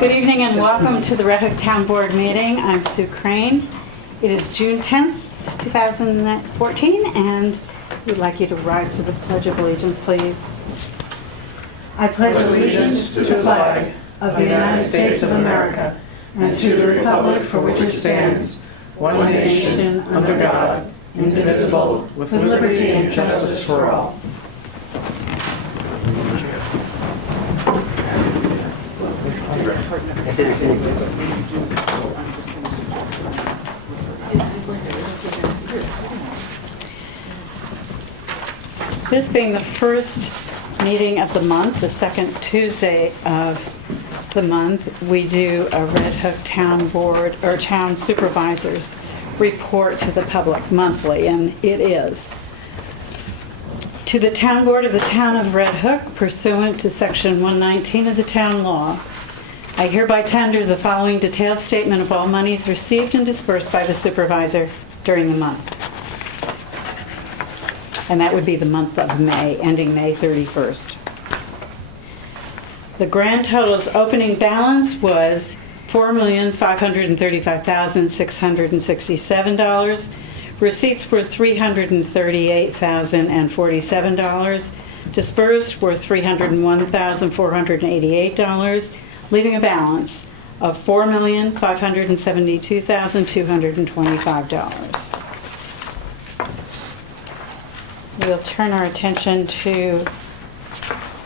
Good evening and welcome to the Red Hook Town Board meeting. I'm Sue Crane. It is June 10th, 2014, and we'd like you to rise for the Pledge of Allegiance, please. I pledge allegiance to the flag of the United States of America and to the republic for which it stands, one nation, under God, indivisible, with liberty and justice for all. This being the first meeting of the month, the second Tuesday of the month, we do a Red Hook Town Board or Town Supervisors report to the public monthly, and it is to the Town Board of the Town of Red Hook, pursuant to Section 119 of the Town Law. I hereby tender the following detailed statement of all monies received and dispersed by the supervisor during the month. And that would be the month of May, ending May 31st. The grand total's opening balance was $4,535,667. Receipts were $338,047. Dispersed were $301,488, leaving a balance of $4,572,225. We'll turn our attention to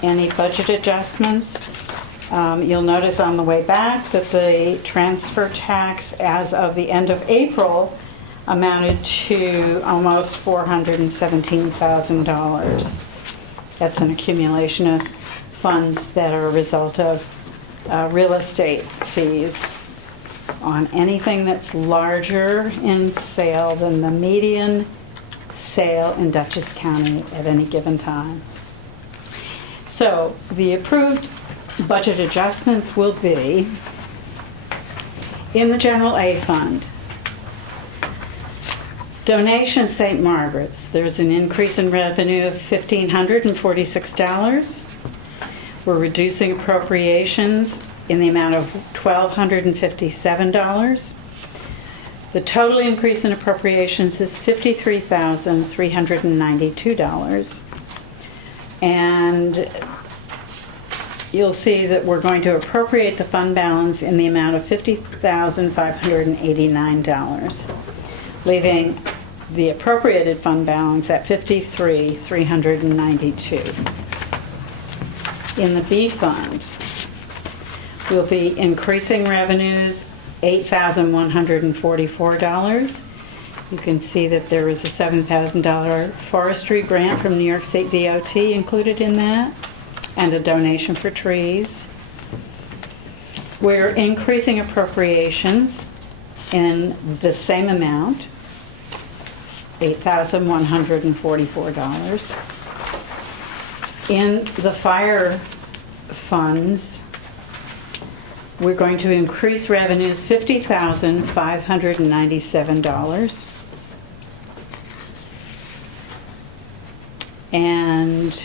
any budget adjustments. You'll notice on the way back that the transfer tax as of the end of April amounted to almost $417,000. That's an accumulation of funds that are a result of real estate fees on anything that's larger in sale than the median sale in Dutchess County at any given time. So the approved budget adjustments will be in the General A Fund. Donation St. Margaret's, there's an increase in revenue of $1,546. We're reducing appropriations in the amount of $1,257. The total increase in appropriations is $53,392. And you'll see that we're going to appropriate the fund balance in the amount of $50,589, leaving the appropriated fund balance at $53,392. In the B Fund, we'll be increasing revenues $8,144. You can see that there was a $7,000 forestry grant from New York State DOT included in that, and a donation for trees. We're increasing appropriations in the same amount, $8,144. In the fire funds, we're going to increase revenues $50,597. And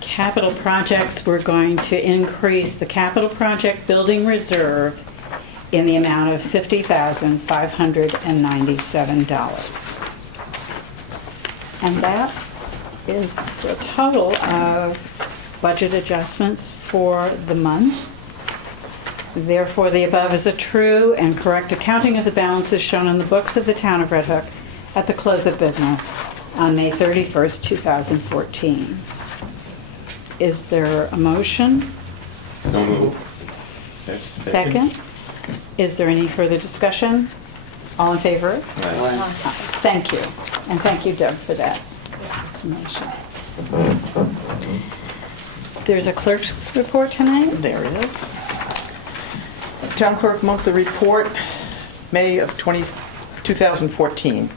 capital projects, we're going to increase the capital project building reserve in the amount of $50,597. And that is the total of budget adjustments for the month. Therefore, the above is a true and correct accounting of the balances shown on the books of the Town of Red Hook at the close of business on May 31st, 2014. Is there a motion? So moved. Second? Is there any further discussion? All in favor? Aye. Thank you. And thank you, Deb, for that explanation. There's a clerk's report tonight. There it is. Town Clerk Monthly Report, May of 2014.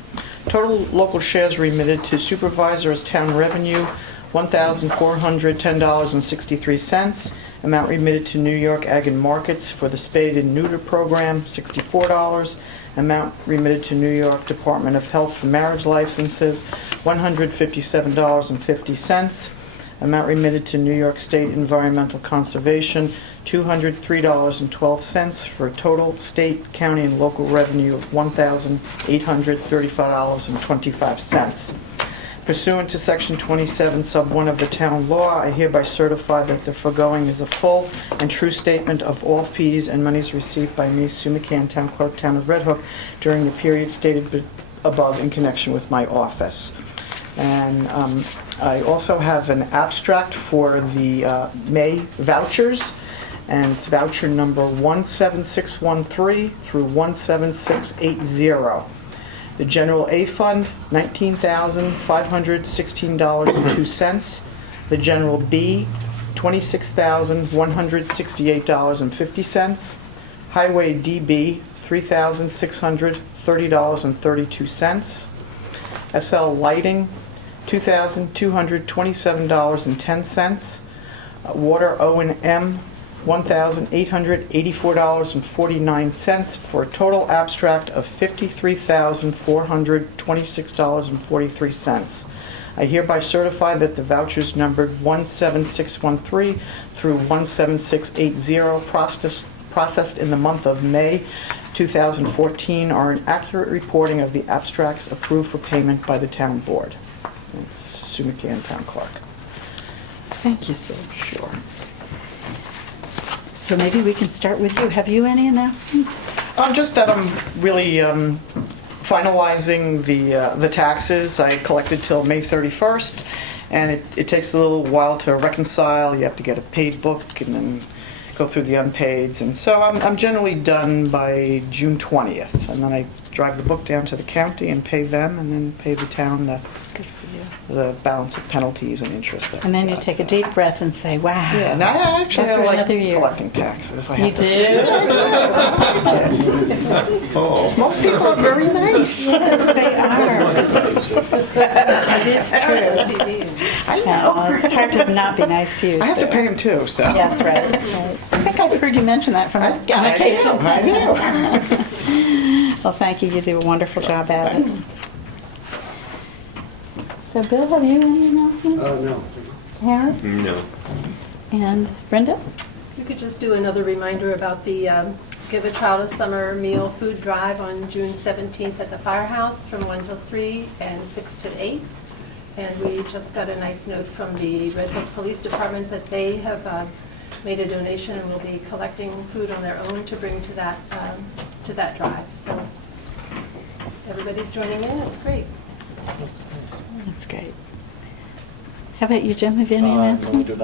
Total local shares remitted to supervisor as town revenue, $1,410.63. Amount remitted to New York Ag and Markets for the Spade and Neuter Program, $64. Amount remitted to New York Department of Health for marriage licenses, $157.50. Amount remitted to New York State Environmental Conservation, $203.12 for a total state, county, and local revenue of $1,835.25. Pursuant to Section 27, Sub 1 of the Town Law, I hereby certify that the foregoing is a full and true statement of all fees and monies received by me, Sue McCann, Town Clerk, Town of Red Hook, during the period stated above in connection with my office. And I also have an abstract for the May vouchers, and it's voucher number 17613 through 17680. The General A Fund, $19,516.02. The General B, $26,168.50. Highway DB, $3,630.32. SL Lighting, $2,227.10. Water O&M, $1,884.49 for a total abstract of $53,426.43. I hereby certify that the vouchers numbered 17613 through 17680 processed in the month of May 2014 are an accurate reporting of the abstracts approved for payment by the town board. It's Sue McCann, Town Clerk. Thank you, Sue. Sure. So maybe we can start with you. Have you any announcements? Just that I'm really finalizing the taxes. I collected till May 31st, and it takes a little while to reconcile. You have to get a paid book and then go through the unpaids. And so I'm generally done by June 20th, and then I drive the book down to the county and pay them, and then pay the town Good for you. the balance of penalties and interest. And then you take a deep breath and say, wow. Yeah, and I actually After like another year. collecting taxes. I You have to do? say. Yes. Most people are very nice. Yes, they are. It is true. I Yeah, know. well, it's hard to not be nice to you, I have to Sue. pay them too, so. Yes, right. I think I've heard you mention that on occasion. I do. Well, thank you. You do a wonderful job at it. Thanks. So, Bill, have you any announcements? No. Karen? No. And Brenda? You could just do another reminder about the Give a Child a Summer Meal Food Drive on June 17th at the Firehouse from 1 till 3 and 6 to 8. And we just got a nice note from the Red Hook Police Department that they have made a donation and will be collecting food on their own to bring to that drive. So everybody's joining in. It's great. That's great. How about you, Jim? Have you any announcements?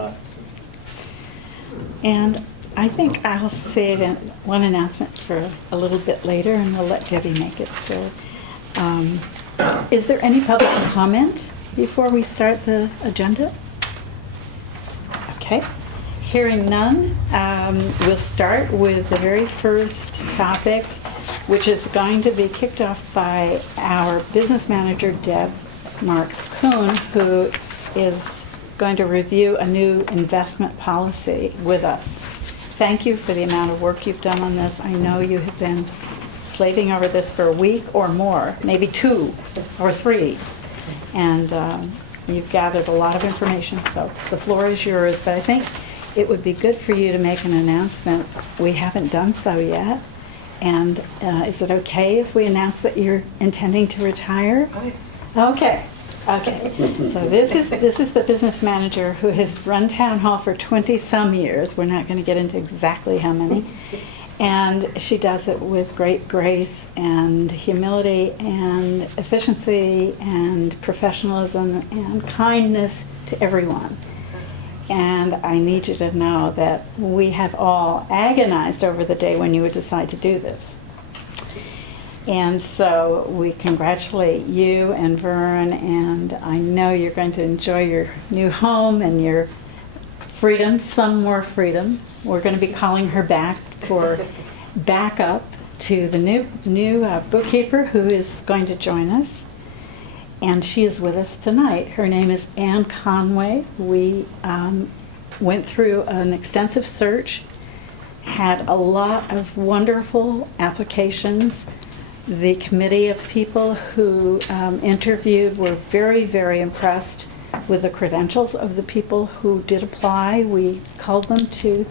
And I think I'll save one announcement for a little bit later, and we'll let Debbie make it. So, is there any public comment before we start the agenda? Okay. Hearing none, we'll start with the very first topic, which is going to be kicked off by our business manager, Deb Marks-Kuhn, who is going to review a new investment policy with us. Thank you for the amount of work you've done on this. I know you have been slaving over this for a week or more, maybe 2 or 3, and you've gathered a lot of information, so the floor is yours. But I think it would be good for you to make an announcement. We haven't done so yet. And is it okay if we announce that you're intending to retire? Okay. Okay. So this is the business manager who has run Town Hall for 20-some years. We're not going to get into exactly how many. And she does it with great grace and humility and efficiency and professionalism and kindness to everyone. And I need you to know that we have all agonized over the day when you would decide to do this. And so we congratulate you and Vern, and I know you're going to enjoy your new home and your freedom, some more freedom. We're going to be calling her back for backup to the new bookkeeper who is going to join us. And she is with us tonight. Her name is Ann Conway. We went through an extensive search, had a lot of wonderful applications. The committee of people who interviewed were very, very impressed with the credentials of the people who did apply. We culled them to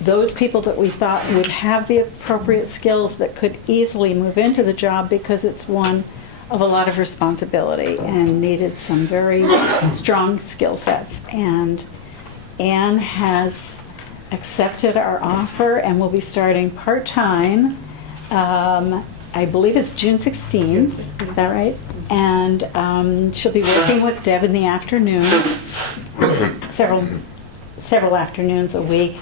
those people that we thought would have the appropriate skills that could easily move into the job, because it's one of a lot of responsibility and needed some very strong skill sets. And Anne has accepted our offer and will be starting part-time. I believe it's June 16, is that right? And she'll be working with Deb in the afternoons, several afternoons a week,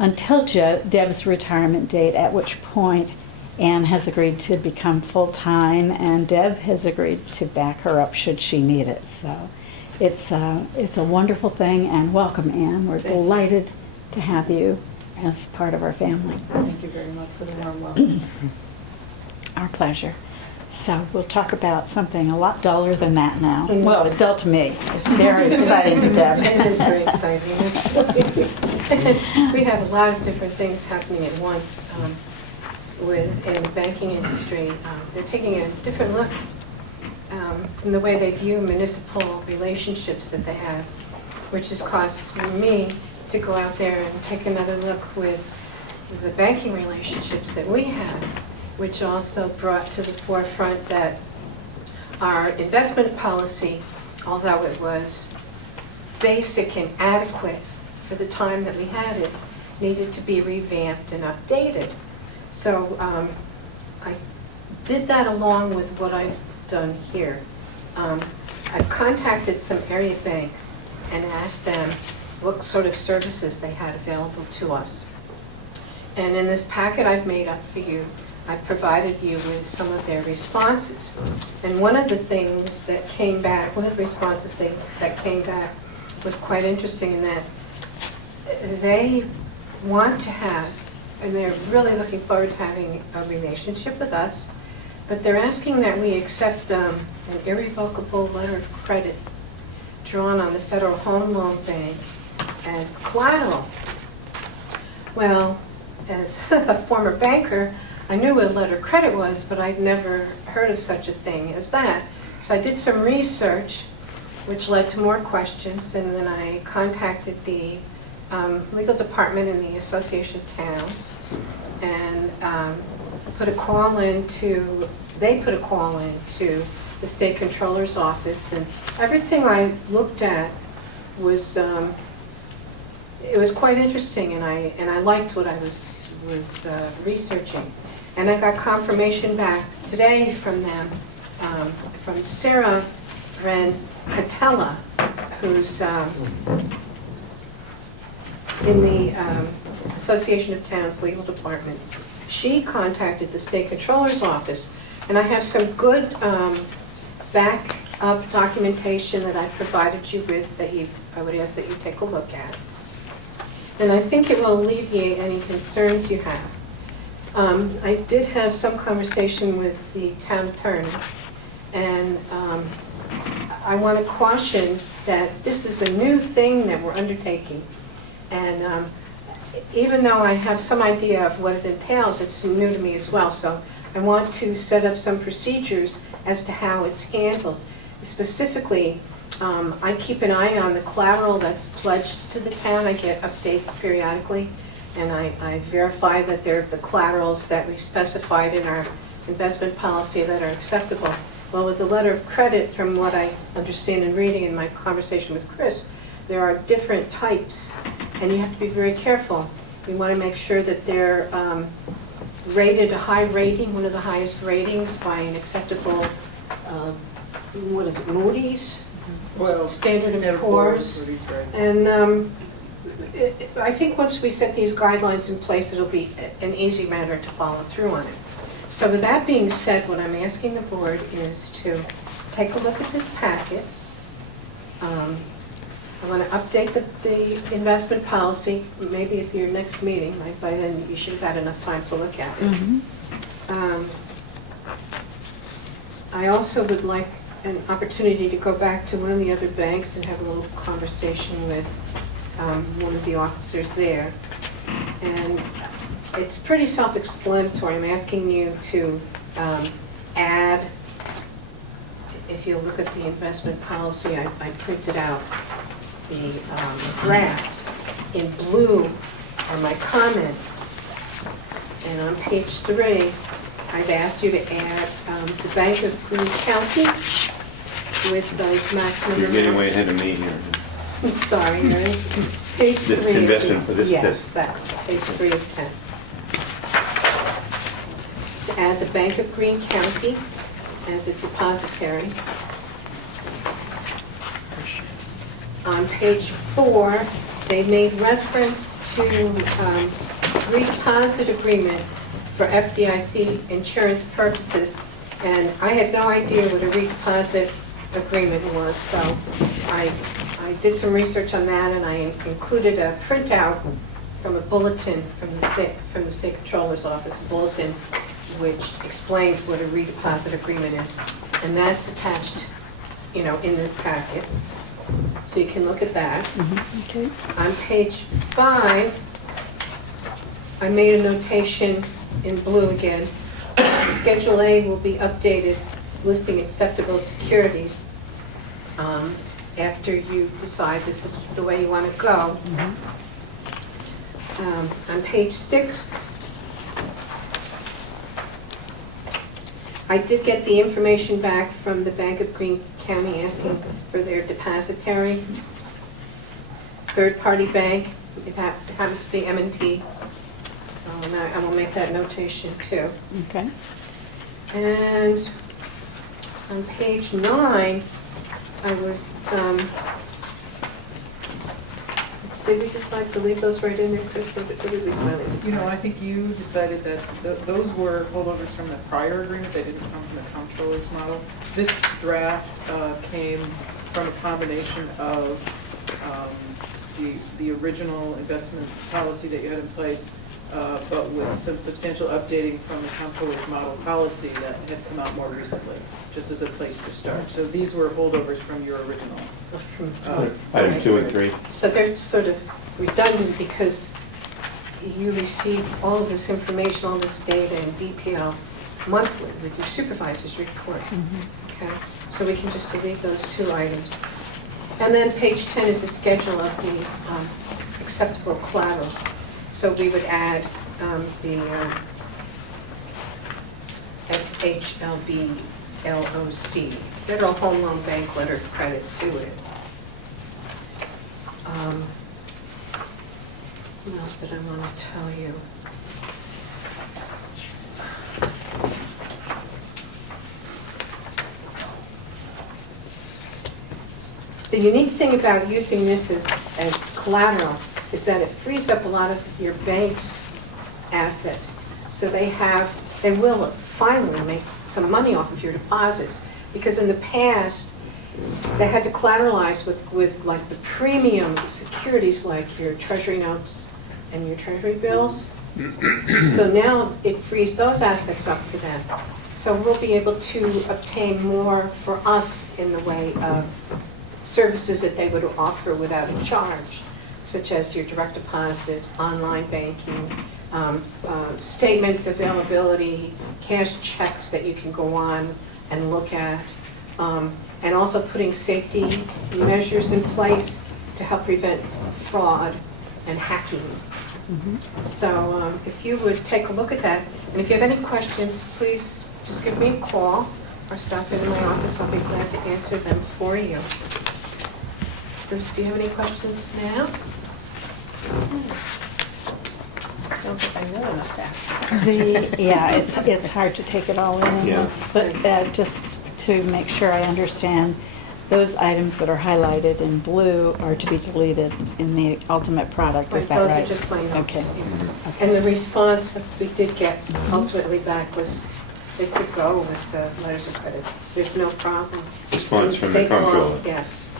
until Deb's retirement date, at which point Anne has agreed to become full-time, and Deb has agreed to back her up should she need it. So it's a wonderful thing, and welcome, Anne. We're delighted to have you as part of our family. Thank you very much for the warm welcome. Our pleasure. So we'll talk about something a lot duller than that now. Well, it's dull to me. It's very exciting to Deb. It is very exciting, actually. We have a lot of different things happening at once in the banking industry. They're taking a different look from the way they view municipal relationships that they have, which has caused me to go out there and take another look with the banking relationships that we have, which also brought to the forefront that our investment policy, although it was basic and adequate for the time that we had it, needed to be revamped and updated. So I did that along with what I've done here. I've contacted some area banks and asked them what sort of services they had available to us. And in this packet I've made up for you, I've provided you with some of their responses. And one of the things that came back, one of the responses that came back was quite interesting in that they want to have, and they're really looking forward to having a relationship with us, but they're asking that we accept an irrevocable letter of credit drawn on the Federal Home Loan Bank as collateral. Well, as a former banker, I knew what a letter of credit was, but I'd never heard of such a thing as that. So I did some research, which led to more questions, and then I contacted the legal department in the Association of Towns, and they put a call in to the state controller's office, and everything I looked at was it was quite interesting, and I liked what I was researching. And I got confirmation back today from them, from Sarah Wren Catella, who's in the Association of Towns Legal Department. She contacted the State Controller's Office, and I have some good back-up documentation that I provided you with that I would ask that you take a look at. And I think it will alleviate any concerns you have. I did have some conversation with the town attorney, and I want to caution that this is a new thing that we're undertaking. And even though I have some idea of what it entails, it's new to me as well. So I want to set up some procedures as to how it's handled. Specifically, I keep an eye on the collateral that's pledged to the town. I get updates periodically, and I verify that they're the collaterals that we've specified in our investment policy that are acceptable. Well, with the letter of credit, from what I understand in reading in my conversation with Chris, there are different types, and you have to be very careful. We want to make sure that they're rated a high rating, one of the highest ratings by an acceptable, what is it, Moody's? Well, Standard & Poor's. And I think once we set these guidelines in place, it'll be an easy matter to follow through on it. So with that being said, what I'm asking the board is to take a look at this packet. I want to update the investment policy, maybe at your next meeting. By then you should have had enough time to look at it. Mm-hmm. I also would like an opportunity to go back to one of the other banks and have a little conversation with one of the officers there. And it's pretty self-explanatory. I'm asking you to add, if you look at the investment policy, I printed out the draft. In blue are my comments. And on page 3, I've asked you to add the Bank of Greene County with those maximum amounts. You're getting way ahead of me here. I'm sorry, you're in page 3. This investment for this. Yes, that, page 3 of 10. To add the Bank of Greene County as a depositary. On page 4, they made reference to redeposit agreement for FDIC insurance purposes, and I had no idea what a redeposit agreement was, so I did some research on that, and I included a printout from a bulletin from the state controller's office, a bulletin which explains what a redeposit agreement is, and that's attached, in this packet, so you can look at that. Okay. On page 5, I made a notation in blue again. Schedule A will be updated, listing acceptable securities. After you decide this is the way you want to go. On page 6, I did get the information back from the Bank of Greene County asking for their depositary. Third-party bank, it happens to be M&T. So I will make that notation too. Okay. And on page 9, I was, did we decide to leave those right in there, Chris, or did we finally decide? I think you decided that those were holdovers from the prior agreement, they didn't come from the comptroller's model. This draft came from a combination of the original investment policy that you had in place, but with some substantial updating from the comptroller's model policy that had come out more recently, just as a place to start. So these were holdovers from your original. Item 2 and 3. So they're sort of redundant because you receive all of this information, all this data in detail monthly with your supervisor's report. Okay, so we can just delete those 2 items. And then page 10 is a schedule of the acceptable collaterals. So we would add the FHLB LOC, Federal Home Loan Bank letter of credit, to it. What else did I want to tell you? The unique thing about using this as collateral is that it frees up a lot of your bank's assets. So they will finally make some money off of your deposits. Because in the past, they had to collateralize with like the premium securities like your treasury notes and your treasury bills. So now it frees those assets up for them. So we'll be able to obtain more for us in the way of services that they would offer without a charge, such as your direct deposit, online banking, statements availability, cash checks that you can go on and look at, and also putting safety measures in place to help prevent fraud and hacking. So if you would take a look at that, and if you have any questions, please just give me a call or stop in my office. I'll be glad to answer them for you. Do you have any questions now? Don't think I know enough to ask. Yeah, it's hard to take it all in. Yeah. But just to make sure I understand, those items that are highlighted in blue are to be deleted in the ultimate product, is that right? Those are just my notes. Okay. Yeah. And the response we did get ultimately back was, it's a go with the letters of credit. There's no problem. Response from the State law, comptroller. yes.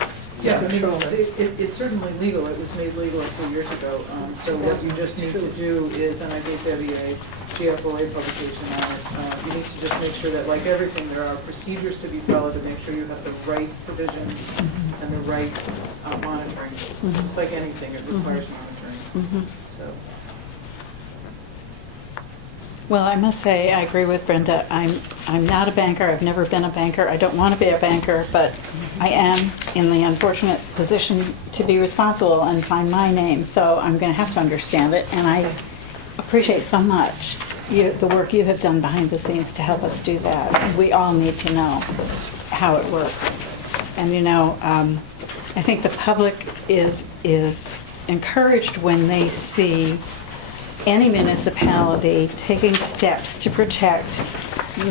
Yeah, I mean, Controller. it's certainly legal, it was made legal a few years ago, so what you just need to do is, and I gave Debbie a GFOA publication on it, you need to just make sure that, like everything, there are procedures to be followed to make sure you have the right provisions and the right monitoring. Just like anything, it requires monitoring, so. Well, I must say, I agree with Brenda. I'm not a banker. I've never been a banker. I don't want to be a banker, but I am in the unfortunate position to be responsible and sign my name. So I'm going to have to understand it, and I appreciate so much the work you have done behind the scenes to help us do that. We all need to know how it works. And I think the public is encouraged when they see any municipality taking steps to protect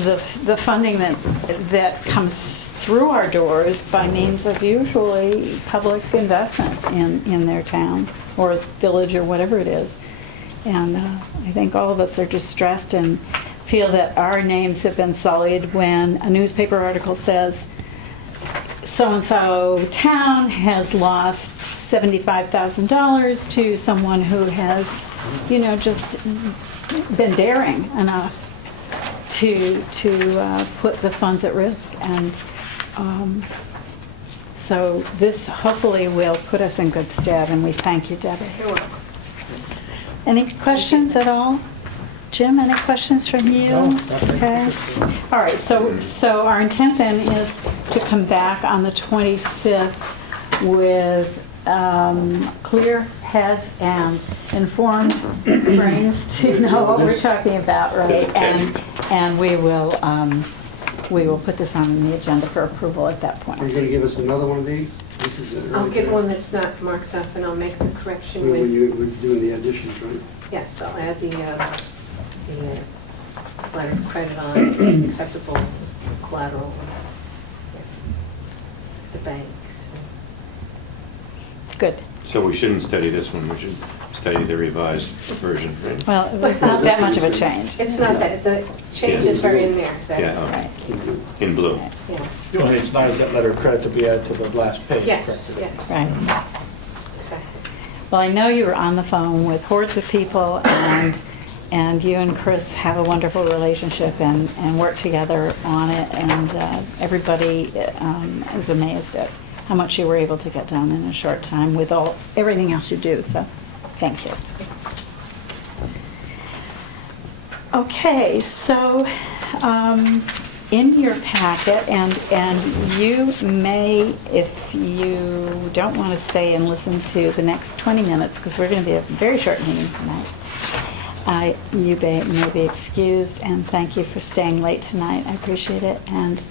the funding that comes through our doors by means of usually public investment in their town or village or whatever it is. And I think all of us are distressed and feel that our names have been sullied when a newspaper article says so-and-so town has lost $75,000 to someone who has, just been daring enough to put the funds at risk. And so this hopefully will put us in good stead, and we thank you, Debbie. You're welcome. Any questions at all? Jim, any questions from you? No, nothing. Okay. All right, so our intent then is to come back on the 25th with clear heads and informed brains to know what we're talking about, right? And we will put this on the agenda for approval at that point. Are you going to give us another one of these? This is it, I'll right give there. one that's not marked up, and I'll make the correction When with, you were doing the additions, right? yes, I'll add the letter of credit on acceptable collateral, the banks. Good. So we shouldn't study this one, we should study the revised version, right? Well, it was not that much of a change. It's not that, the changes are in there. that- Yeah, oh, Right. in blue. Yes, The only thing that's not is that letter of credit to be added to the last page. yes, correct? yes, Right. exactly. Well, I know you were on the phone with hordes of people, and you and Chris have a wonderful relationship and work together on it, and everybody is amazed at how much you were able to get done in a short time with everything else you do, so thank you. Okay, so in your packet, and you may, if you don't want to stay and listen to the next 20 minutes, because we're going to be a very short meeting tonight, you may be excused, and thank you for staying late tonight. I appreciate it, and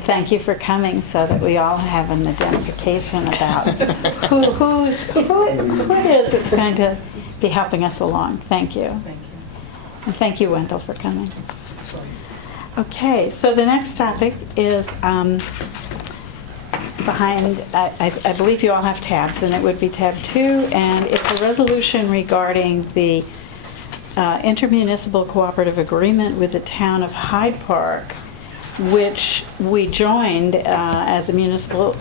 thank you for coming so that we all have an identification about who it is that's going to be helping us along. Thank you. Thank you. And thank you, Wendell, for coming. Okay, so the next topic is behind, I believe you all have tabs, and it would be tab 2, and it's a resolution regarding the intermunicipal cooperative agreement with the town of Hyde Park, which we joined as a municipal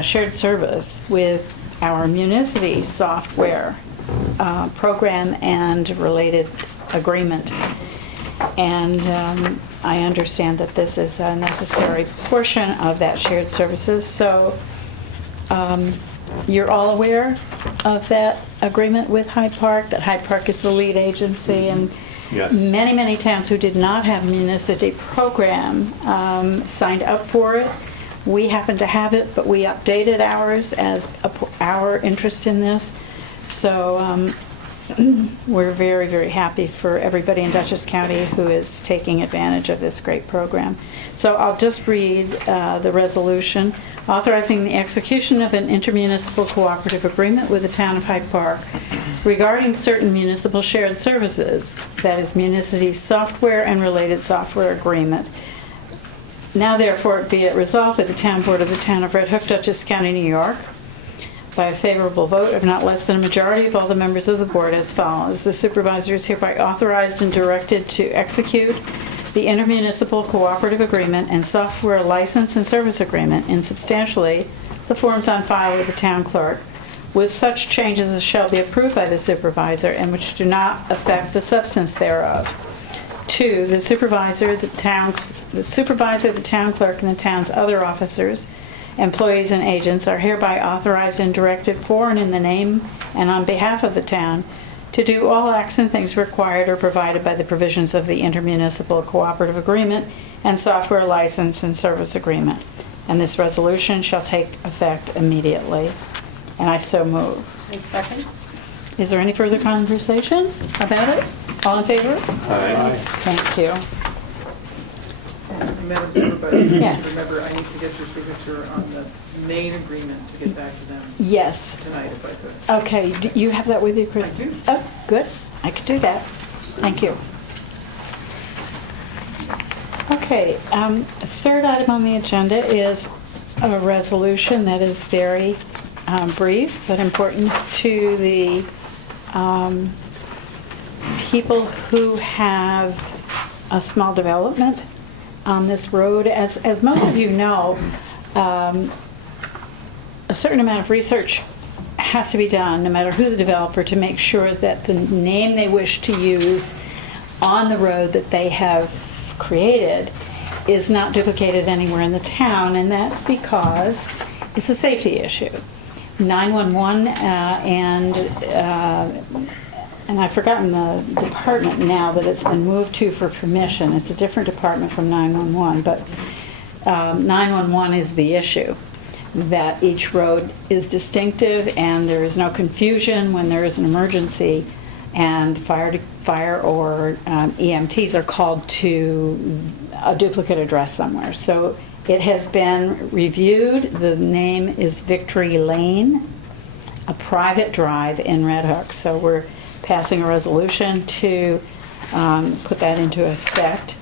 shared service with our Municity software program and related agreement. And I understand that this is a necessary portion of that shared services. So you're all aware of that agreement with Hyde Park, that Hyde Park is the lead agency, and Yes. many, many towns who did not have a Municity program signed up for it. We happen to have it, but we updated ours as our interest in this. So we're very, very happy for everybody in Dutchess County who is taking advantage of this great program. So I'll just read the resolution authorizing the execution of an intermunicipal cooperative agreement with the town of Hyde Park regarding certain municipal shared services, that is Municity's software and related software agreement. Now therefore be it resolved by the town board of the town of Red Hook, Dutchess County, New York, by a favorable vote of not less than a majority of all the members of the board as follows. The supervisor is hereby authorized and directed to execute the intermunicipal cooperative agreement and software license and service agreement in substantially the forms on file with the town clerk, with such changes as shall be approved by the supervisor and which do not affect the substance thereof. 2, the supervisor, the town clerk, and the town's other officers, employees, and agents are hereby authorized and directed for and in the name and on behalf of the town to do all acts and things required or provided by the provisions of the intermunicipal cooperative agreement and software license and service agreement. And this resolution shall take effect immediately. And I so move. A second? Is there any further conversation about it? All in favor? Aye. Thank you. Madam Supervisor, Yes. remember, I need to get your signature on the main agreement to get back to them Yes. tonight if I could. Okay, do you have that with you, Chris? I do. Oh, good. I could do that. Thank you. Okay, the third item on the agenda is a resolution that is very brief but important to the people who have a small development on this road. As most of you know, a certain amount of research has to be done, no matter who the developer, to make sure that the name they wish to use on the road that they have created is not duplicated anywhere in the town, and that's because it's a safety issue. 911 and I've forgotten the department now that it's been moved to for permission. It's a different department from 911, but 911 is the issue, that each road is distinctive and there is no confusion when there is an emergency, and fire or EMTs are called to a duplicate address somewhere. So it has been reviewed. The name is Victory Lane, a private drive in Red Hook. So we're passing a resolution to put that into effect.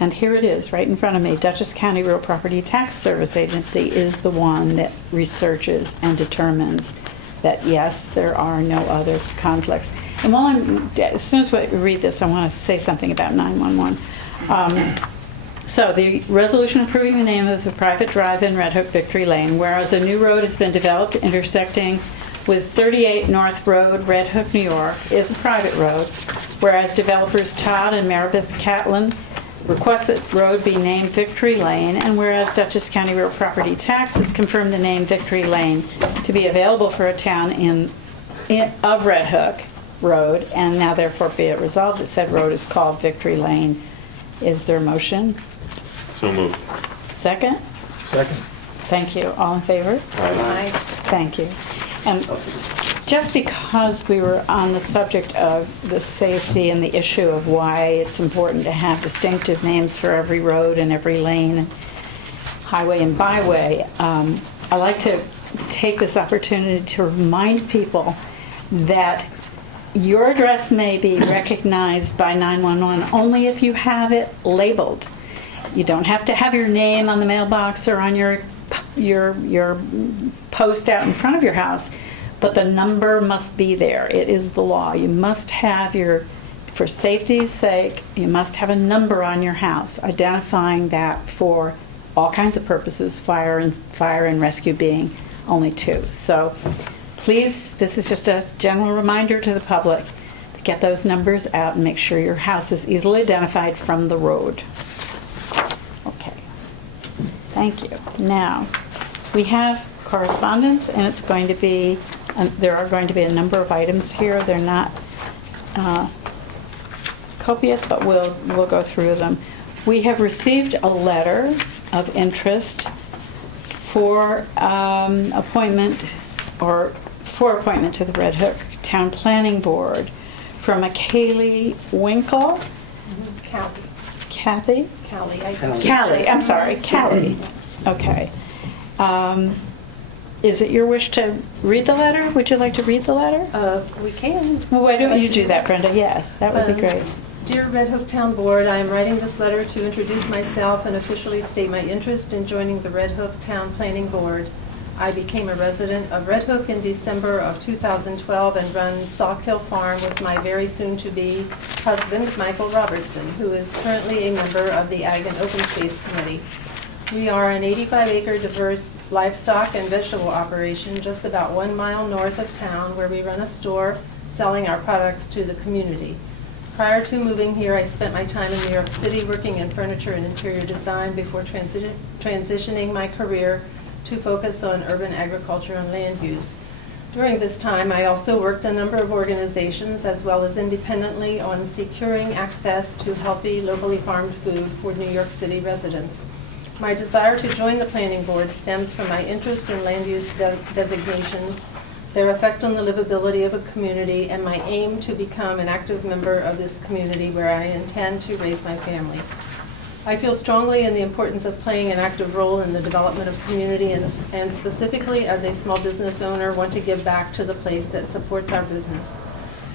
And here it is, right in front of me. Dutchess County Real Property Tax Service Agency is the one that researches and determines that, yes, there are no other conflicts. And as soon as we read this, I want to say something about 911. So the resolution approving the name of the private drive in Red Hook, Victory Lane, whereas a new road has been developed intersecting with 38 North Road, Red Hook, New York, is a private road, whereas developers Todd and Maribeth Catlin request that the road be named Victory Lane, and whereas Dutchess County Real Property Tax has confirmed the name Victory Lane to be available for a town of Red Hook Road, and now therefore be it resolved that said road is called Victory Lane. Is there a motion? So moved. Second? Second. Thank you. All in favor? Aye. Thank you. And just because we were on the subject of the safety and the issue of why it's important to have distinctive names for every road and every lane, highway and byway, I like to take this opportunity to remind people that your address may be recognized by 911 only if you have it labeled. You don't have to have your name on the mailbox or on your post out in front of your house, but the number must be there. It is the law. You must have for safety's sake, you must have a number on your house identifying that for all kinds of purposes, fire and rescue being only two. So please, this is just a general reminder to the public to get those numbers out and make sure your house is easily identified from the road. Okay. Thank you. Now, we have correspondence, and it's going to be, there are going to be a number of items here. They're not copious, but we'll go through them. We have received a letter of interest for appointment to the Red Hook Town Planning Board from a Kaylee Winkle. Kathy? Callie, I'm sorry, Callie. Okay. Is it your wish to read the letter? Would you like to read the letter? We can. Well, why don't you do that, Brenda? Yes, that would be great. Dear Red Hook Town Board, I am writing this letter to introduce myself and officially state my interest in joining the Red Hook Town Planning Board. I became a resident of Red Hook in December of 2012 and run Sawkill Farm with my very soon-to-be husband, Michael Robertson, who is currently a member of the Ag and Open Space Committee. We are an 85-acre diverse livestock and vegetable operation just about 1 mile north of town, where we run a store selling our products to the community. Prior to moving here, I spent my time in New York City working in furniture and interior design before transitioning my career to focus on urban agriculture and land use. During this time, I also worked a number of organizations as well as independently on securing access to healthy, locally farmed food for New York City residents. My desire to join the planning board stems from my interest in land use designations, their effect on the livability of a community, and my aim to become an active member of this community where I intend to raise my family. I feel strongly in the importance of playing an active role in the development of community and specifically as a small business owner want to give back to the place that supports our business.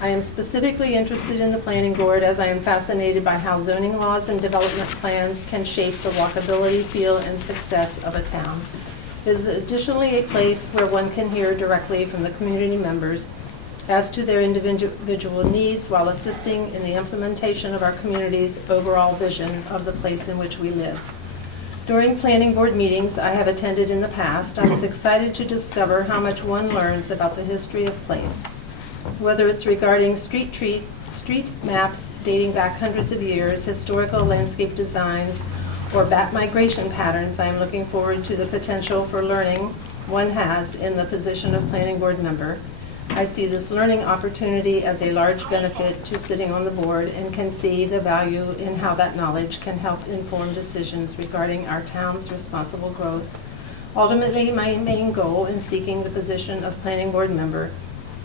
I am specifically interested in the planning board as I am fascinated by how zoning laws and development plans can shape the walkability, feel, and success of a town. It is additionally a place where one can hear directly from the community members as to their individual needs while assisting in the implementation of our community's overall vision of the place in which we live. During planning board meetings I have attended in the past, I was excited to discover how much one learns about the history of place. Whether it's regarding street maps dating back hundreds of years, historical landscape designs, or bat migration patterns, I am looking forward to the potential for learning one has in the position of planning board member. I see this learning opportunity as a large benefit to sitting on the board and can see the value in how that knowledge can help inform decisions regarding our town's responsible growth. Ultimately, my main goal in seeking the position of planning board member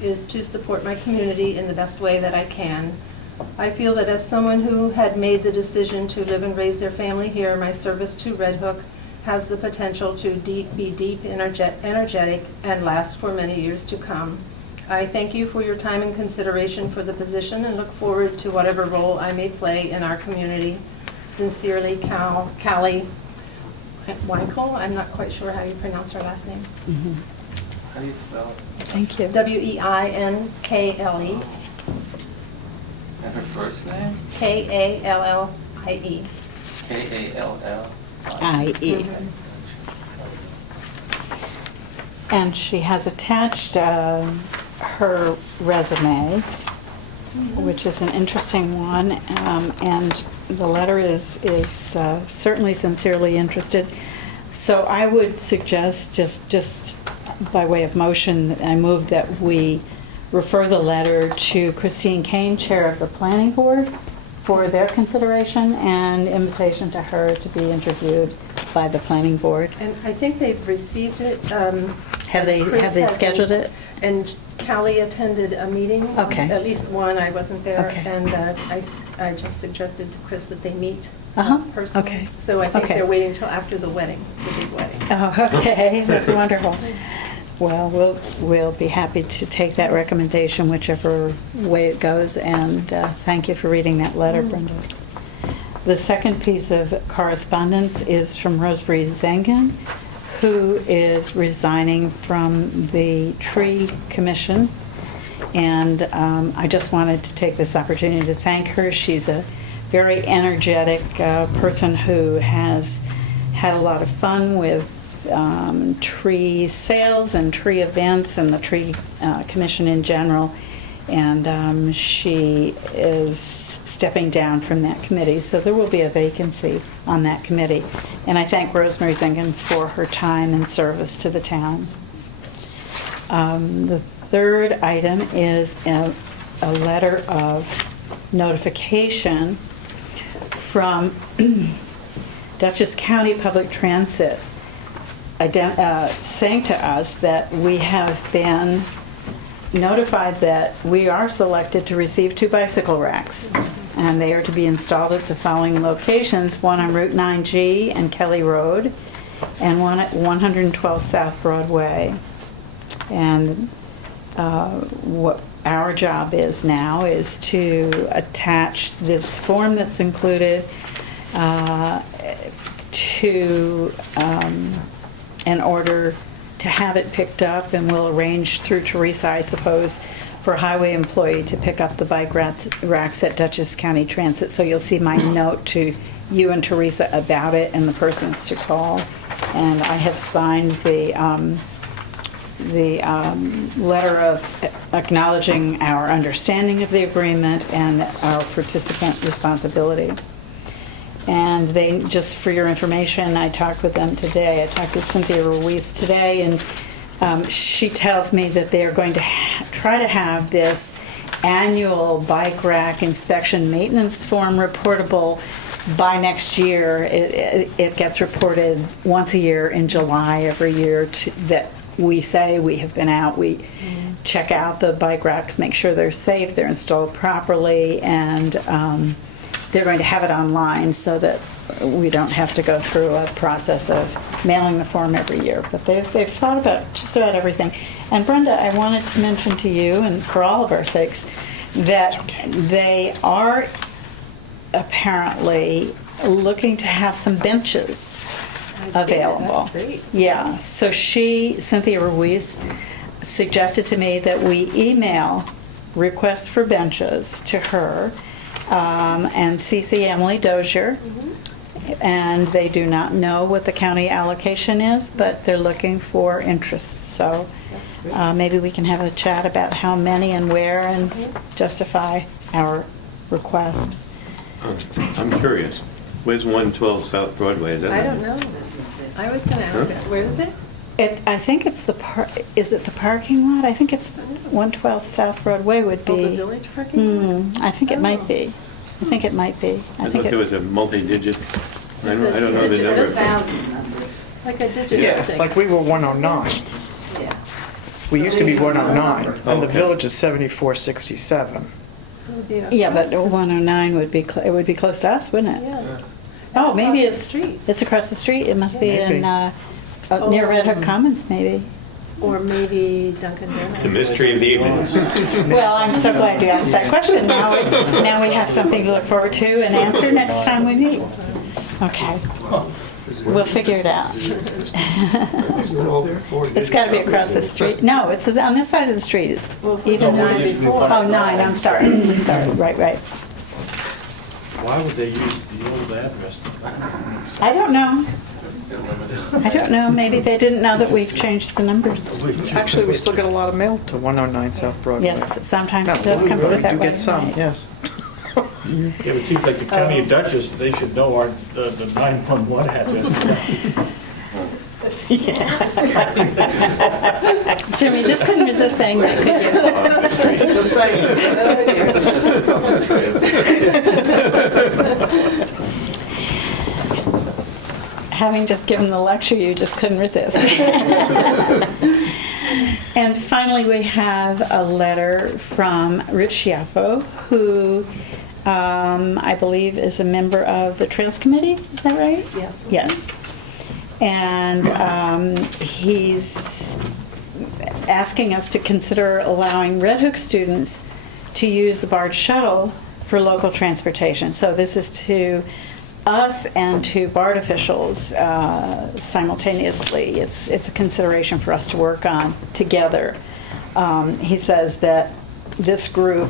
is to support my community in the best way that I can. I feel that as someone who had made the decision to live and raise their family here, my service to Red Hook has the potential to be deep, energetic, and last for many years to come. I thank you for your time and consideration for the position and look forward to whatever role I may play in our community. Sincerely, Callie Weinkel. I'm not quite sure how you pronounce her last name. How do you spell it? Thank you. Weinkle. And her first name? Kallie. Kallie. And she has attached her resume, which is an interesting one, and the letter is certainly sincerely interested. So I would suggest, just by way of motion, I move that we refer the letter to Christine Kane, Chair of the Planning Board, for their consideration and invitation to her to be interviewed by the Planning Board. And I think they've received it. Have they scheduled it? And Callie attended a meeting. Okay. At least one, I wasn't there. Okay. And I just suggested to Chris that they meet personally. Okay. So I think Okay. they're waiting until after the wedding, the big wedding. Oh, okay, that's wonderful. Well, we'll be happy to take that recommendation whichever way it goes, and thank you for reading that letter, Brenda. The second piece of correspondence is from Rosemary Zengen, who is resigning from the Tree Commission. And I just wanted to take this opportunity to thank her. She's a very energetic person who has had a lot of fun with tree sales and tree events and the Tree Commission in general. And she is stepping down from that committee, so there will be a vacancy on that committee. And I thank Rosemary Zengen for her time and service to the town. The third item is a letter of notification from Dutchess County Public Transit saying to us that we have been notified that we are selected to receive 2 bicycle racks, and they are to be installed at the following locations: one on Route 9G and Kelly Road, and one at 112 South Broadway. And what our job is now is to attach this form that's included to in order to have it picked up, and we'll arrange through Teresa, I suppose, for a highway employee to pick up the bike racks at Dutchess County Transit. So you'll see my note to you and Teresa about it and the persons to call. And I have signed the letter of acknowledging our understanding of the agreement and our participant responsibility. And they, just for your information, I talked with them today. I talked with Cynthia Ruiz today, and she tells me that they are going to try to have this annual bike rack inspection maintenance form reportable by next year. It gets reported once a year in July every year that we say we have been out. We check out the bike racks, make sure they're safe, they're installed properly, and they're going to have it online so that we don't have to go through a process of mailing the form every year. But they've thought about just about everything. And Brenda, I wanted to mention to you, and for all of our sakes, that they are apparently looking to have some benches available. That's great. Yeah, so Cynthia Ruiz, suggested to me that we email requests for benches to her and CC Emily Dozier. And they do not know what the county allocation is, but they're looking for interest. So maybe we can have a chat about how many and where and justify our request. I'm curious. Where's 112 South Broadway? Is that? I don't know. I was going to ask that. Where is it? I think it's is it the parking lot? I think it's 112 South Broadway would be. Oh, the village parking lot? I think it might be. I think it might be. I thought there was a multi-digit. I There's don't know the digit number. Like a digit Yeah, thing. like we were 109. Yeah. We used to be 109, and the Okay. village is 7467. So it'd be Yeah, but across 109 would be it would be close to us, wouldn't it? Yeah. Oh, maybe Across the it's street. It's across the street. It must be Maybe. in near Red Hook Commons, maybe. Or maybe Dunkin' Donuts. The mystery of the evening. Well, I'm so glad you asked that question. Now we have something to look forward to and answer next time we meet. Okay, we'll figure it out. It's got to be across the street. No, it's on this side of the street. Even oh, 9. I'm sorry. I'm sorry. Right. Why would they use the old address? I don't know. Maybe they didn't know that we've changed the numbers. Actually, we still get a lot of mail to 109 South Broadway. Yes, sometimes No, it does come we through that do way. get some, right. yes. Yeah, but it seems like the county of Dutchess, they should know the 911 address. Jimmy, just couldn't resist saying that, could you? Just Having just given the lecture, you just couldn't resist. And finally, we have a letter from Rich Schiaffo, who I believe is a member of the Trails Committee. Is that right? Yes. Yes. And he's asking us to consider allowing Red Hook students to use the BART shuttle for local transportation. So this is to us and to BART officials simultaneously. It's a consideration for us to work on together. He says that this group,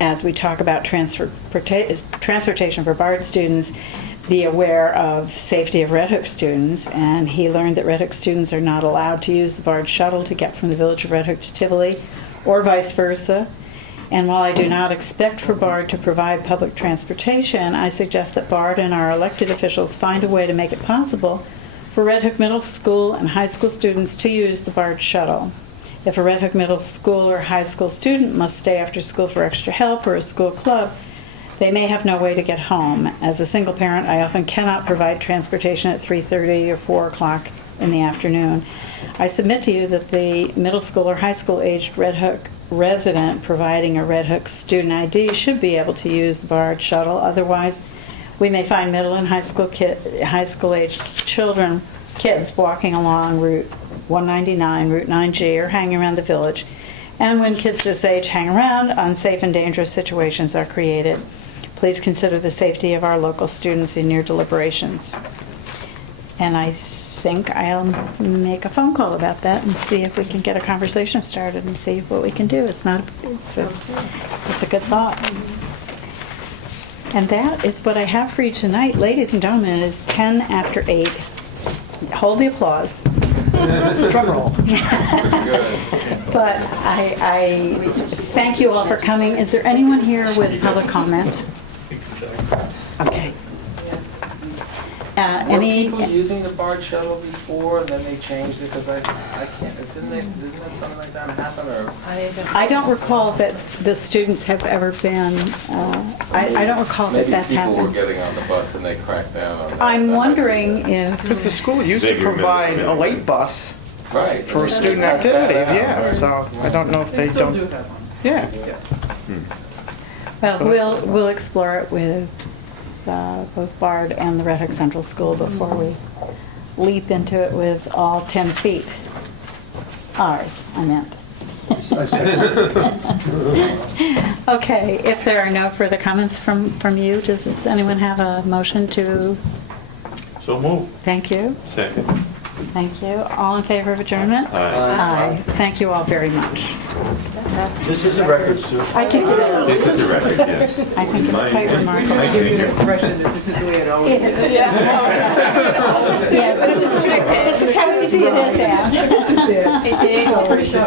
as we talk about transportation for BART students, be aware of safety of Red Hook students, and he learned that Red Hook students are not allowed to use the BART shuttle to get from the village of Red Hook to Tivoli, or vice versa. And while I do not expect for BART to provide public transportation, I suggest that BART and our elected officials find a way to make it possible for Red Hook Middle School and high school students to use the BART shuttle. If a Red Hook Middle School or high school student must stay after school for extra help or a school club, they may have no way to get home. As a single parent, I often cannot provide transportation at 3:30 or 4 o'clock in the afternoon. I submit to you that the middle school or high school aged Red Hook resident providing a Red Hook student ID should be able to use the BART shuttle. Otherwise, we may find middle and high school aged kids walking along Route 199, Route 9G, or hanging around the village. And when kids this age hang around, unsafe and dangerous situations are created. Please consider the safety of our local students in your deliberations. And I think I'll make a phone call about that and see if we can get a conversation started and see what we can do. It's a good thought. And that is what I have for you tonight. Ladies and gentlemen, it is 10 after 8. Hold the applause. Drum roll. But I thank you all for coming. Is there anyone here with public comment? Were Any, people using the BART shuttle before and then they changed it? Because I can't, didn't that something like that happen or? I don't recall that the students have ever been, I don't recall that Maybe that's people were happened. getting on the bus and they cracked down on that. I'm That might be wondering it. Because the if, school used to Vaguely remember provide a something. late bus Right. for and student they cracked that activities, out, yeah, right. so I don't know if They they still don't. do have one. Yeah, well, we'll explore it with both Bard and the Red Hook Central School before we leap into it with all 10 feet. Ours, I meant. Okay, if there are no further comments from you, does anyone have a motion to, So move. thank you, Second. thank you. All in favor of adjournment? Aye. Aye. Thank you all very much. This is a record, Sue. I think This is a record, yes. I think it's quite remarkable. I think it- Impression that this is the way it always is. Yes, this is how easy it is, Anne. This is it. Hey, Dave. This is our show.